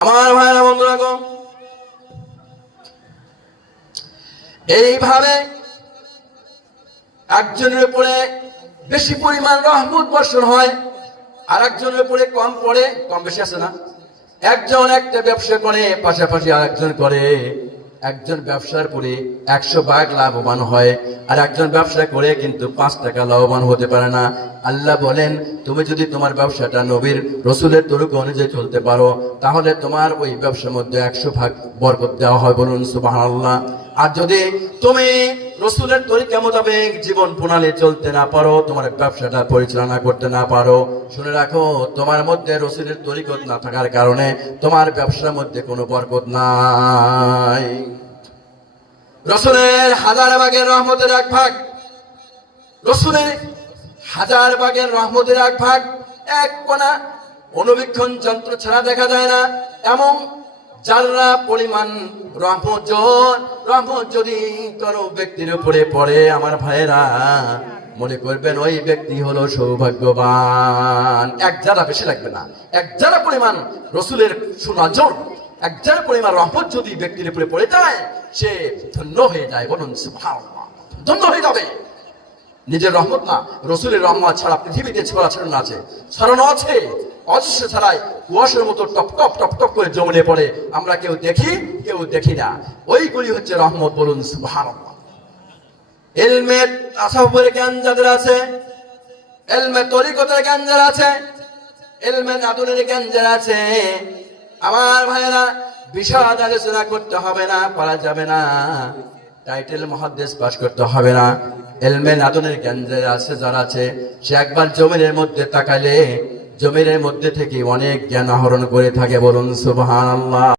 আমার ভাইরা বন্ধুরা এইভাবে একজনের উপরে বেশি পরিমাণ রহমত বর্ষণ হয় আর একজনের উপরে কম পড়ে, কম বেশি আছে না? একজন একটা ব্যবসা করে, পাশাপাশি আরেকজন করে, একজন ব্যবসার পরে একশো ভাগ লাভবান হয় আর একজন ব্যবসা করে কিন্তু পাঁচ টাকা লাভবান হতে পারে না। আল্লাহ বলেন, তুমি যদি তোমার ব্যবসাটা নবীর রসুলের তরুক অনুযায়ী চলতে পারো, তাহলে তোমার ওই ব্যবসার মধ্যে একশো ভাগ বরকত দেওয়া হয়। বলুন সুবাহ আর যদি তুমি রসুলের তরিকা মোতাবেক জীবন প্রণালী চলতে না পারো, তোমার ব্যবসাটা পরিচালনা করতে না পারো, শুনে রাখো, তোমার মধ্যে রসুলের তরিকত না থাকার কারণে তোমার ব্যবসার মধ্যে কোনো বরকত নাই। রসুলের হাজার বাগের রহমতের এক ভাগ, রসুলের হাজার বাগের রহমতের এক ভাগ, এক কোনা অনুবীক্ষণ যন্ত্র ছাড়া দেখা যায় না। এমন যারা পরিমাণ রহমত রহমত যদি কোনো ব্যক্তির উপরে পড়ে, আমার ভাইয়েরা, মনে করবেন ওই ব্যক্তি হলো সৌভাগ্যবান। এক যারা বেশি লাগবে না, এক যারা পরিমাণ রসুলের সুনজর এক যারা পরিমাণ রহমত যদি ব্যক্তির উপরে পড়ে যায়, সে ধন্য হয়ে যায় বলুন। ধন্য হয়ে যাবে। নিজের রহমত না, রসুলের রহমত ছাড়া পৃথিবীতে ছড়া ছড়ানো আছে। ছড়ানো আছে অজস্র ছাড়াই কুয়াশার মতো টপ টপ টপ টপ করে জমলে পড়ে। আমরা কেউ দেখি কেউ দেখি না। ওইগুলি হচ্ছে রহমত বলুন, সুবহানাল্লাহ। এলমের আসাফের জ্ঞান যাদের আছে, এলমে তরিকতের জ্ঞান যারা আছে, এলমে নাদুনের জ্ঞান যারা আছে আমার ভাইরা বিষয় আলোচনা করতে হবে না পারা যাবে না। টাইটেল মহাদেশ পাশ করতে হবে না। এলমে নাদনের জ্ঞান যারা আছে যারা আছে। সে একবার জমিনের মধ্যে তাকালে, জমিনের মধ্যে থেকে অনেক জ্ঞান আহরণ করে থাকে। বলুন, সুবহানাল্লাহ।